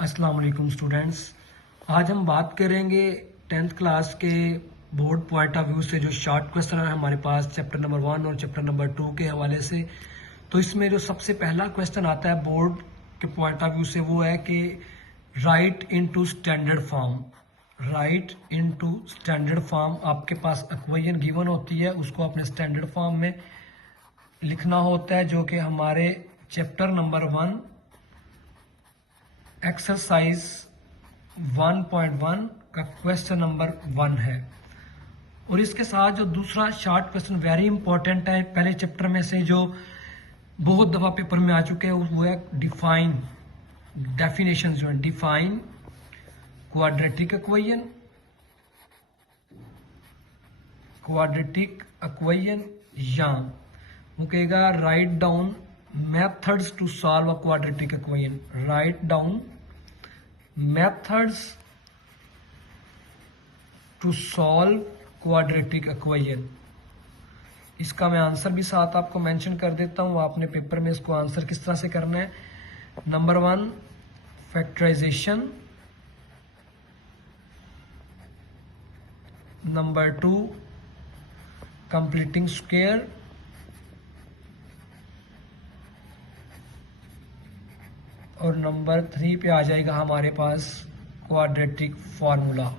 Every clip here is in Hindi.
अस्सलाम वालेकुम स्टूडेंट्स। आज हम बात करेंगे 10th क्लास के बोर्ड पॉइंट ऑफ व्यू से जो शॉर्ट क्वेश्चन है हमारे पास चैप्टर नंबर 1 और चैप्टर नंबर 2 के हवाले से। तो इसमें जो सबसे पहला क्वेश्चन आता है बोर्ड के पॉइंट ऑफ व्यू से वो है कि right into standard form. Right into standard form, आपके पास इक्वेशन गिवन होती है, उसको अपने स्टैंडर्ड फॉर्म में लिखना होता है, जो कि हमारे चैप्टर नंबर 1 एक्सरसाइज 1.1 का क्वेश्चन नंबर 1 है। और इसके साथ जो दूसरा शॉर्ट क्वेश्चन वेरी इंपॉर्टेंट है, पहले चैप्टर में से जो बहुत दफा पेपर में आ चुके हैं, वो है डिफाइन। डेफिनेशन जो है define quadratic equation. Quadratic equation या वो कहेगा write down methods to solve a quadratic equation. Write down methods to solve quadratic equation. इसका मैं आंसर भी साथ आपको मेंशन कर देता हूँ, आपने पेपर में इसको आंसर किस तरह से करना है। Number 1 factorization, number 2 completing square, और नंबर 3 पे आ जाएगा हमारे पास क्वाड्रेटिक फार्मूला।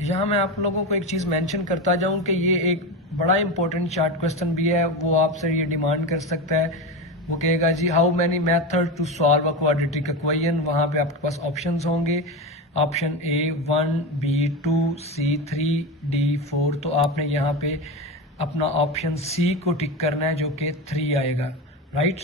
यहाँ मैं आप लोगों को एक चीज मेंशन करता जाऊं कि ये एक बड़ा इंपॉर्टेंट शॉर्ट क्वेश्चन भी है, वो आपसे ये डिमांड कर सकता है। वो कहेगा जी how many method to solve a quadratic equation. वहां पे आपके पास ऑप्शंस होंगे, option A 1, B 2, C 3, D 4। तो आपने यहाँ पे अपना ऑप्शन C को टिक करना है, जो कि 3 आएगा। राइट।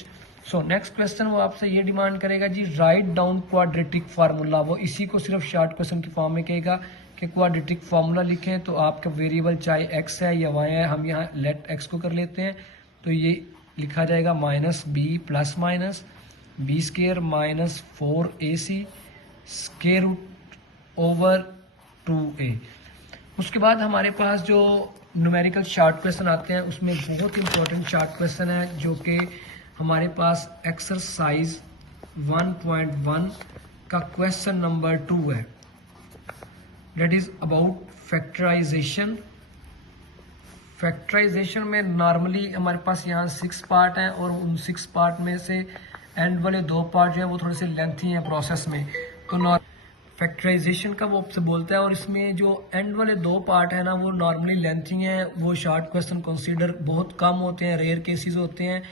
सो नेक्स्ट क्वेश्चन वो आपसे ये डिमांड करेगा जी राइट डाउन क्वाड्रेटिक फार्मूला। वो इसी को सिर्फ शॉर्ट क्वेश्चन की फॉर्म में कहेगा कि क्वाड्रेटिक फार्मूला लिखें। तो आपका वेरिएबल चाहे x है या y है, हम यहाँ लेट x को कर लेते हैं। तो ये लिखा जाएगा -b plus minus b square minus 4ac square root over 2a। उसके बाद हमारे पास जो न्यूमेरिकल शॉर्ट क्वेश्चन आते हैं, उसमें बहुत इंपॉर्टेंट शॉर्ट क्वेश्चन है, जो कि हमारे पास एक्सरसाइज 1.1 का क्वेश्चन नंबर 2 है। That is about factorization. Factorization में नॉर्मली हमारे पास यहाँ 6 पार्ट हैं, और उन 6 पार्ट में से एंड वाले 2 पार्ट जो है वो थोड़े से लेंथी हैं प्रोसेस में। तो फैक्टराइजेशन का वो आपसे बोलता है, और इसमें जो एंड वाले 2 पार्ट है ना, वो नॉर्मली लेंथी हैं, वो शॉर्ट क्वेश्चन कंसीडर बहुत कम होते हैं, रेयर केसेस होते हैं।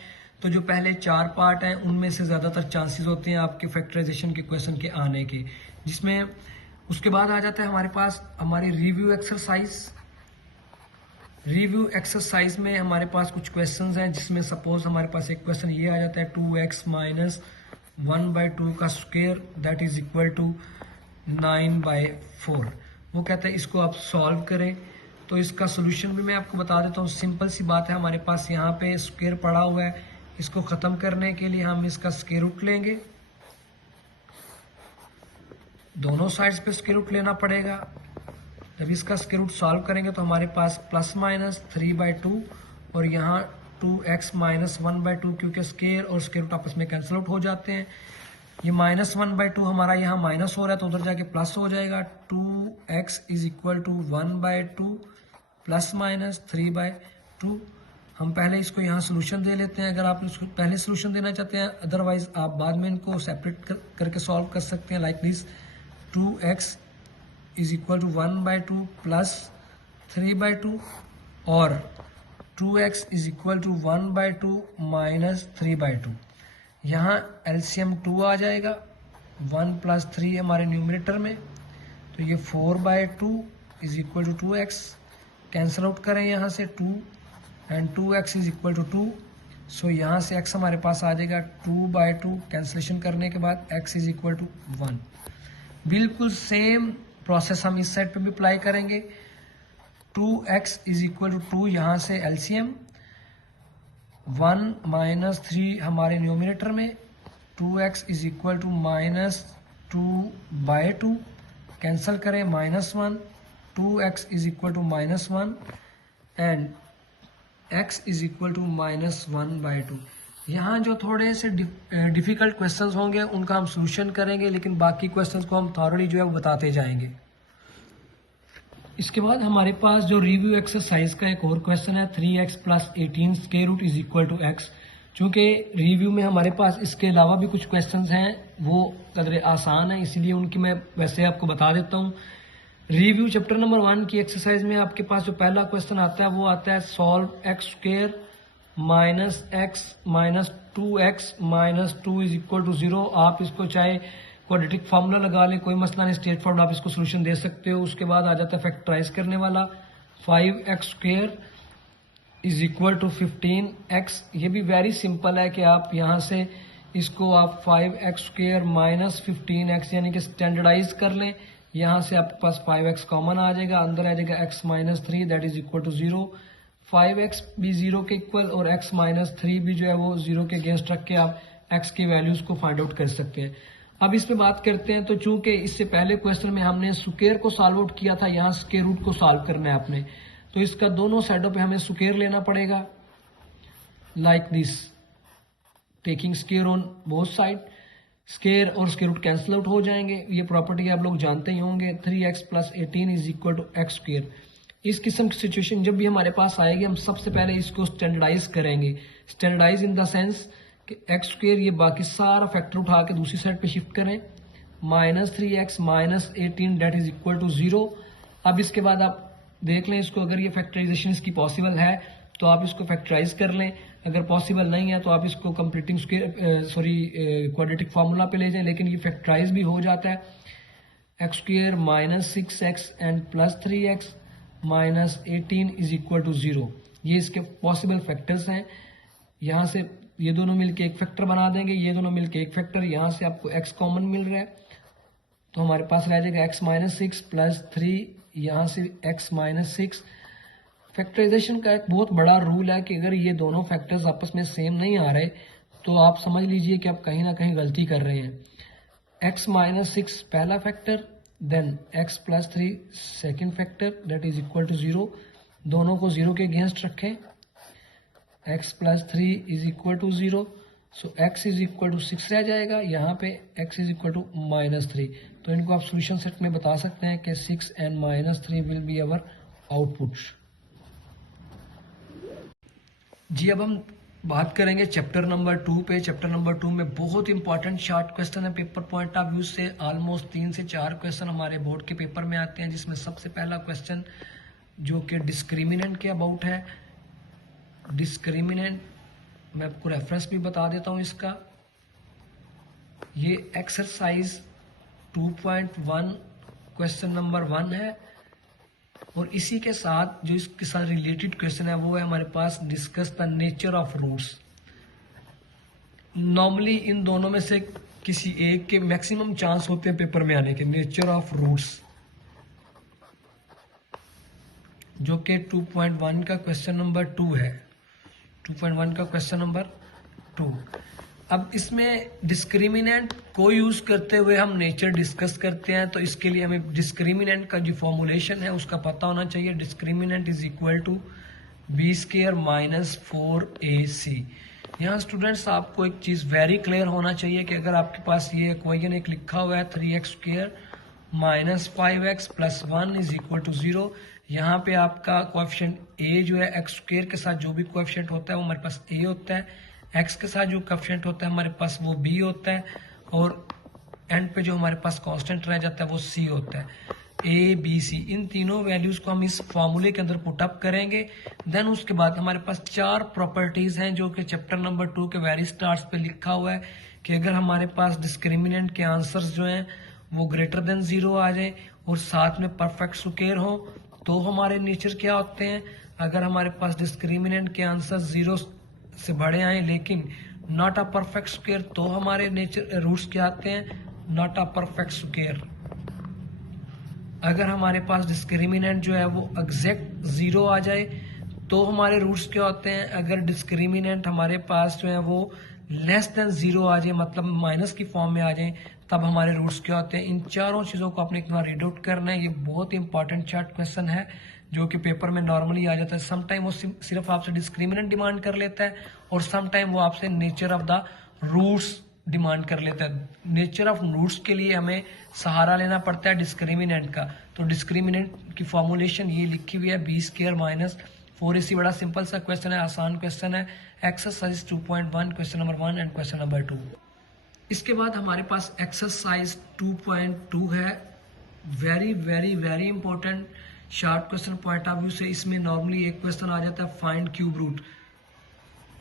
तो जो पहले 4 पार्ट हैं उनमें से ज़्यादातर चांसेस होते हैं आपके फैक्टराइजेशन के क्वेश्चन के आने के, जिसमें उसके बाद आ जाता है हमारे पास हमारी रिव्यू एक्सरसाइज। रिव्यू एक्सरसाइज में हमारे पास कुछ क्वेश्चंस हैं, जिसमें सपोज हमारे पास एक क्वेश्चन ये आ जाता है 2x माइनस 1/2 का square that is equal to 9/4। वो कहते हैं इसको आप सॉल्व करें। तो इसका सोल्यूशन भी मैं आपको बता देता हूँ। सिंपल सी बात है, हमारे पास यहाँ पे स्क्वायर पड़ा हुआ है, इसको खत्म करने के लिए हम इसका स्क्वायर रूट लेंगे। दोनों साइड्स पे स्क्वायर रूट लेना पड़ेगा। जब इसका स्क्वायर रूट सॉल्व करेंगे तो हमारे पास प्लस माइनस 3/2 और यहाँ 2x माइनस 1/2, क्योंकि स्क्वायर और स्क्वायर रूट आपस में कैंसिल आउट हो जाते हैं। ये -1/2 हमारा यहाँ माइनस हो रहा है, तो उधर जाके प्लस हो जाएगा। 2x is equal to 1/2 plus minus 3/2। हम पहले इसको यहाँ सोल्यूशन दे लेते हैं, अगर आप इसको पहले सोल्यूशन देना चाहते हैं, अदरवाइज आप बाद में इनको सेपरेट करके सॉल्व कर सकते हैं। Like this 2x is equal to 1/2 plus 3/2 और 2x is equal to 1/2 minus 3/2। यहाँ एलसीएम 2 आ जाएगा, 1 + 3 हमारे न्यूमरेटर में, तो ये 4/2 is equal to 2x। Cancel out करें यहाँ से 2 and 2x is equal to 2। So यहाँ से x हमारे पास आ जाएगा 2/2। कैंसिलेशन करने के बाद x इज इक्वल टू 1। बिल्कुल सेम प्रोसेस हम इस साइड पे भी अप्लाई करेंगे। 2x इज इक्वल टू 2, यहाँ से एलसीएम 1 माइनस 3 हमारे न्यूमरेटर में, 2x is equal to -2/2। Cancel करें -1, 2x is equal to -1 and x is equal to -1/2। यहाँ जो थोड़े से डिफिकल्ट क्वेश्चंस होंगे उनका हम सोल्यूशन करेंगे, लेकिन बाकी क्वेश्चंस को हम थॉरली जो है वो बताते जाएंगे। इसके बाद हमारे पास जो रिव्यू एक्सरसाइज का एक और क्वेश्चन है 3x + 18 square root is equal to x। चूंकि रिव्यू में हमारे पास इसके अलावा भी कुछ क्वेश्चंस हैं, वो कदरे आसान है, इसीलिए उनकी मैं वैसे आपको बता देता हूँ। रिव्यू चैप्टर नंबर 1 की एक्सरसाइज में आपके पास जो पहला क्वेश्चन आता है वो आता है solve x square minus x minus 2x minus 2 is equal to 0। आप इसको चाहे क्वाड्रेटिक फार्मूला लगा ले, कोई मसला नहीं, स्ट्रेट फॉरवर्ड आप इसको सोल्यूशन दे सकते हो। उसके बाद आ जाता है फैक्टराइज करने वाला 5x square is equal to 15x। ये भी वेरी सिंपल है कि आप यहाँ से इसको आप 5x स्क्वायर माइनस 15x यानी कि स्टैंडर्डाइज कर लें। यहाँ से आपके पास 5x कॉमन आ जाएगा, अंदर आ जाएगा x minus 3 that is equal to 0। 5x भी 0 के इक्वल और x माइनस 3 भी जो है वो 0 के अगेंस्ट रख के आप x की वैल्यूज को फाइंड आउट कर सकते हैं। अब इस पे बात करते हैं। तो चूंकि इससे पहले क्वेश्चन में हमने स्क्वायर को सॉल्व आउट किया था, यहाँ स्क्वायर रूट को सॉल्व करना है आपने, तो इसका दोनों साइडों पे हमें स्क्वायर लेना पड़ेगा like this, taking square on both side. Square और स्क्वायर रूट कैंसिल आउट हो जाएंगे, ये प्रॉपर्टी आप लोग जानते ही होंगे। 3x + 18 is equal to x square. इस किस्म की सिचुएशन जब भी हमारे पास आएगी, हम सबसे पहले इसको स्टैंडर्डाइज करेंगे। स्टैंडर्डाइज इन द सेंस कि x स्क्वायर ये बाकी सारा फैक्टर उठा के दूसरी साइड पे शिफ्ट करें, minus 3x minus 18 that is equal to 0। अब इसके बाद आप देख लें इसको, अगर ये फैक्टराइजेशन इसकी पॉसिबल है तो आप इसको फैक्टराइज कर लें, अगर पॉसिबल नहीं है तो आप इसको कंप्लीटिंग क्वाड्रेटिक फार्मूला पे ले जाएं, लेकिन ये फैक्टराइज भी हो जाता है। x square minus 6x and plus 3x minus 18 is equal to 0। ये इसके पॉसिबल फैक्टर्स हैं। यहाँ से ये दोनों मिलके एक फैक्टर बना देंगे, ये दोनों मिलके एक फैक्टर, यहाँ से आपको x कॉमन मिल रहा है तो हमारे पास रह जाएगा x माइनस 6 प्लस 3, यहाँ से x माइनस 6। फैक्टराइजेशन का एक बहुत बड़ा रूल है कि अगर ये दोनों फैक्टर्स आपस में सेम नहीं आ रहे तो आप समझ लीजिए कि आप कहीं ना कहीं गलती कर रहे हैं। x माइनस 6 पहला factor, then x plus 3 second factor that is equal to 0। दोनों को 0 के अगेंस्ट रखें, x plus 3 is equal to 0, so x is equal to 6 रह जाएगा, यहाँ पे x is equal to minus 3। तो इनको आप सोल्यूशन सेट में बता सकते हैं कि 6 and minus 3 will be our output. जी अब हम बात करेंगे चैप्टर नंबर 2 पे। चैप्टर नंबर 2 में बहुत इंपॉर्टेंट शॉर्ट क्वेश्चन है पेपर पॉइंट ऑफ व्यू से। ऑलमोस्ट 3 से 4 क्वेश्चन हमारे बोर्ड के पेपर में आते हैं, जिसमें सबसे पहला क्वेश्चन जो कि डिस्क्रिमिनेंट के अबाउट है। डिस्क्रिमिनेंट मैं आपको रेफरेंस भी बता देता हूं इसका। ये एक्सरसाइज 2.1 क्वेश्चन नंबर 1 है, और इसी के साथ जो इसके साथ रिलेटेड क्वेश्चन है वो है हमारे पास discuss the nature of roots. Normally इन दोनों में से किसी एक के मैक्सिमम चांस होते हैं पेपर में आने के। नेचर ऑफ रूट्स जो कि 2.1 का क्वेश्चन नंबर 2 है। 2.1 का क्वेश्चन नंबर 2। अब इसमें डिस्क्रिमिनेंट को यूज करते हुए हम नेचर डिस्कस करते हैं, तो इसके लिए हमें डिस्क्रिमिनेंट का जो फॉर्मुलेशन है उसका पता होना चाहिए। Discriminant is equal to b square minus 4ac। यहाँ स्टूडेंट्स आपको एक चीज वेरी क्लियर होना चाहिए कि अगर आपके पास ये इक्वेशन एक लिखा हुआ है 3x square minus 5x plus 1 is equal to 0, यहाँ पे आपका कोएफिशिएंट a जो है x स्क्वायर के साथ जो भी कोएफिशिएंट होता है वो हमारे पास a होता है, x के साथ जो कोएफिशिएंट होता है हमारे पास वो b होता है, और एंड पे जो हमारे पास कांस्टेंट रह जाता है वो c होता है। a b c इन तीनों वैल्यूज को हम इस फॉर्मूले के अंदर पुट अप करेंगे। देन उसके बाद हमारे पास 4 प्रॉपर्टीज हैं जो कि चैप्टर नंबर 2 के वेरी स्टार्ट्स पे लिखा हुआ है कि अगर हमारे पास डिस्क्रिमिनेंट के आंसर्स जो हैं वो ग्रेटर देन 0 आ जाए और साथ में परफेक्ट स्क्वायर हो तो हमारे नेचर क्या होते हैं। अगर हमारे पास डिस्क्रिमिनेंट के आंसर 0 से बड़े आए लेकिन नॉट अ परफेक्ट स्क्वायर तो हमारे नेचर रूट्स क्या आते हैं, नॉट अ परफेक्ट स्क्वायर। अगर हमारे पास डिस्क्रिमिनेंट जो है वो एग्जैक्ट 0 आ जाए तो हमारे रूट्स क्या होते हैं। अगर डिस्क्रिमिनेंट हमारे पास जो है वो लेस देन 0 आ जाए, मतलब माइनस की फॉर्म में आ जाए, तब हमारे रूट्स क्या होते हैं। इन चारों चीजों को आपने एक बार रीड आउट करना है। ये बहुत इंपॉर्टेंट चार्ट क्वेश्चन है जो कि पेपर में नॉर्मली आ जाता है। सम टाइम वो सिर्फ आपसे डिस्क्रिमिनेंट डिमांड कर लेता है और सम टाइम वो आपसे nature of the roots demand कर लेता है। नेचर ऑफ रूट्स के लिए हमें सहारा लेना पड़ता है डिस्क्रिमिनेंट का। तो डिस्क्रिमिनेंट की फॉर्मुलेशन ये लिखी हुई है b² माइनस 4ac। बड़ा सिंपल सा क्वेश्चन है, आसान क्वेश्चन है। Exercise 2.1 question number 1 and question number 2। इसके बाद हमारे पास एक्सरसाइज 2.2 है। Very very very important short question point of view से। इसमें नॉर्मली एक क्वेश्चन आ जाता है फाइंड क्यूब रूट।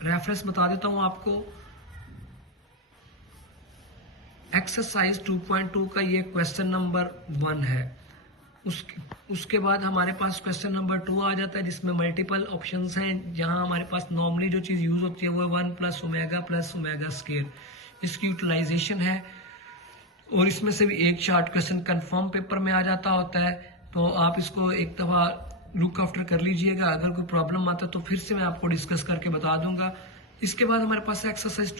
रेफरेंस बता देता हूं आपको, एक्सरसाइज 2.2 का ये क्वेश्चन नंबर 1 है। उसके बाद हमारे पास क्वेश्चन नंबर 2 आ जाता है जिसमें मल्टीपल ऑप्शंस हैं, जहां हमारे पास नॉर्मली जो चीज़ यूज होती है वो 1 + ओमेगा स्क्वायर, इसकी यूटिलाइजेशन है। और इसमें से भी एक शार्ट क्वेश्चन कंफर्म पेपर में आ जाता होता है, तो आप इसको एक दफ़ा लुक आफ्टर कर लीजिएगा। अगर कोई प्रॉब्लम आता है तो फिर से मैं आपको डिस्कस करके बता दूंगा। इसके बाद हमारे पास एक्सरसाइज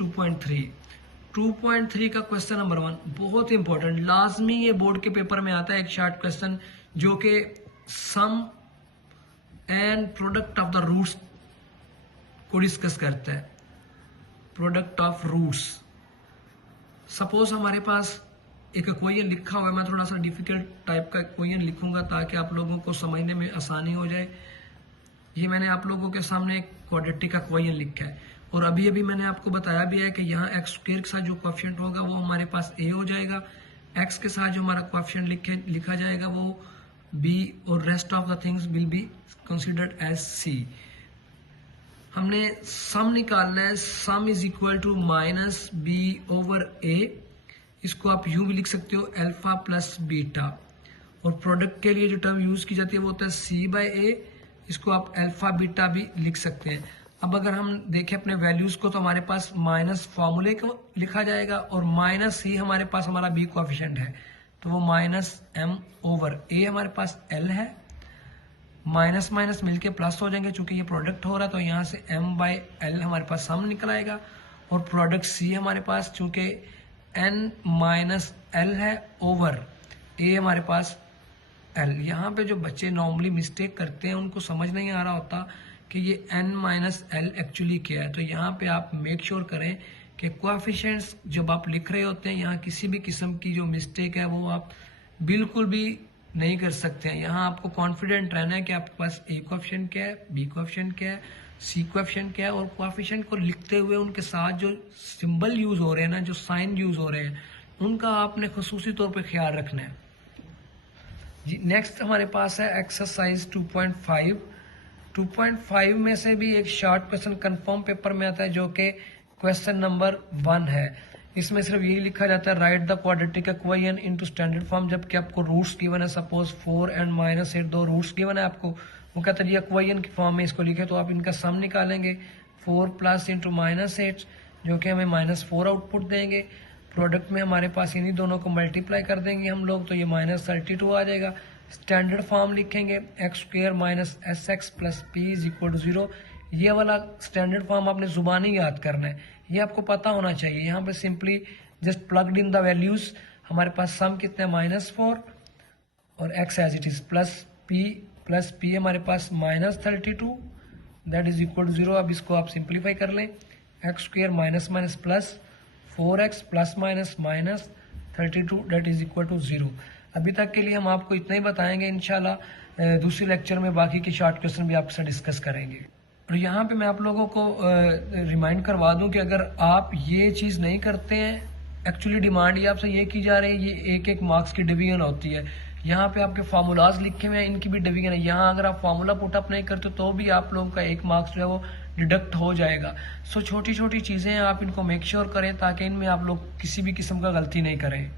2.3 का क्वेश्चन नंबर 1 बहुत इंपॉर्टेंट, लाजमी ये बोर्ड के पेपर में आता है एक शार्ट क्वेश्चन, जो कि sum and product of the roots को डिस्कस करता है। प्रोडक्ट ऑफ रूट्स, सपोज हमारे पास एक इक्वेशन लिखा हुआ है, मैं थोड़ा सा डिफिकल्ट टाइप का इक्वेशन लिखूंगा ताकि आप लोगों को समझने में आसानी हो जाए। ये मैंने आप लोगों के सामने एक क्वाड्रेटिक का इक्वेशन लिखा है और अभी अभी मैंने आपको बताया भी है कि यहाँ x² के साथ जो कोएफिशिएंट होगा वो हमारे पास a हो जाएगा, x के साथ जो हमारा कोएफिशिएंट लिखा जाएगा वो b और rest of the things will be considered as c। हमने सम निकालना है, सम इज इक्वल टू -b/a। इसको आप यूं भी लिख सकते हो अल्फा प्लस बीटा। और प्रोडक्ट के लिए जो टर्म यूज की जाती है वो होता है c/a, इसको आप अल्फा बीटा भी लिख सकते हैं। अब अगर हम देखें अपने वैल्यूज को तो हमारे पास माइनस फॉर्मूले को लिखा जाएगा और -c हमारे पास हमारा b कोएफिशिएंट है, तो वो -m/a हमारे पास l है। माइनस माइनस मिलके प्लस हो जाएंगे, चूंकि ये प्रोडक्ट हो रहा है तो यहाँ से m/l हमारे पास सम निकल आएगा। और प्रोडक्ट c हमारे पास चूंकि n-l है ओवर a हमारे पास l। यहाँ पे जो बच्चे नॉर्मली मिस्टेक करते हैं उनको समझ नहीं आ रहा होता कि ये n-l एक्चुअली क्या है। तो यहाँ पे आप मेक श्योर करें कि कोएफिशिएंट्स जब आप लिख रहे होते हैं यहाँ किसी भी किस्म की जो मिस्टेक है वो आप बिल्कुल भी नहीं कर सकते हैं। यहाँ आपको कॉन्फिडेंट रहना है कि आपके पास a कोएफिशिएंट क्या है, b कोएफिशिएंट क्या है, c कोएफिशिएंट क्या है। और कोएफिशिएंट को लिखते हुए उनके साथ जो सिंबल यूज हो रहे हैं ना, जो साइन यूज हो रहे हैं, उनका आपने खुसूसी तौर पे ख्याल रखना है जी। नेक्स्ट हमारे पास है एक्सरसाइज 2.5। 2.5 में से भी एक शॉर्ट क्वेश्चन कंफर्म पेपर में आता है जो कि क्वेश्चन नंबर 1 है। इसमें सिर्फ यही लिखा जाता है right the quadratic equation into standard form, जबकि आपको रूट्स गिवन है। सपोज 4 एंड -8 दो रूट्स गिवन है आपको, वो कहता है जी इक्वेशन की फॉर्म में इसको लिखे, तो आप इनका सम निकालेंगे 4 + (-8) जो कि हमें -4 आउटपुट देंगे। प्रोडक्ट में हमारे पास इन्हीं दोनों को मल्टीप्लाई कर देंगे हम लोग, तो ये -32 आ जाएगा। स्टैंडर्ड फॉर्म लिखेंगे x² - sx + p = 0। ये वाला स्टैंडर्ड फॉर्म आपने जुबानी याद करना है, ये आपको पता होना चाहिए। यहाँ पे simply just plugged in the values. हमारे पास सम कितना है -4 और x as it is plus p हमारे पास -32 दैट इज इक्वल टू 0। अब इसको आप सिंप्लीफाई कर लें, x² - plus 4x ± -32 that is equal to 0। अभी तक के लिए हम आपको इतना ही बताएंगे, इंशाल्लाह दूसरे लेक्चर में बाकी के शॉर्ट क्वेश्चन भी आपसे डिस्कस करेंगे। और यहाँ पे मैं आप लोगों को रिमाइंड करवा दूं कि अगर आप ये चीज़ नहीं करते हैं, एक्चुअली डिमांड ये आपसे ये की जा रही है, ये एक मार्क्स की डिवीजन होती है। यहाँ पे आपके फार्मूलाज लिखे हुए हैं, इनकी भी डिवीजन है। यहाँ अगर आप फार्मूला पुटअप नहीं करते तो भी आप लोगों का 1 मार्क्स जो है वो डिडक्ट हो जाएगा। सो छोटी छोटी चीज़ें आप इनको मेक श्योर करें ताकि इनमें आप लोग किसी भी किस्म का गलती नहीं करें।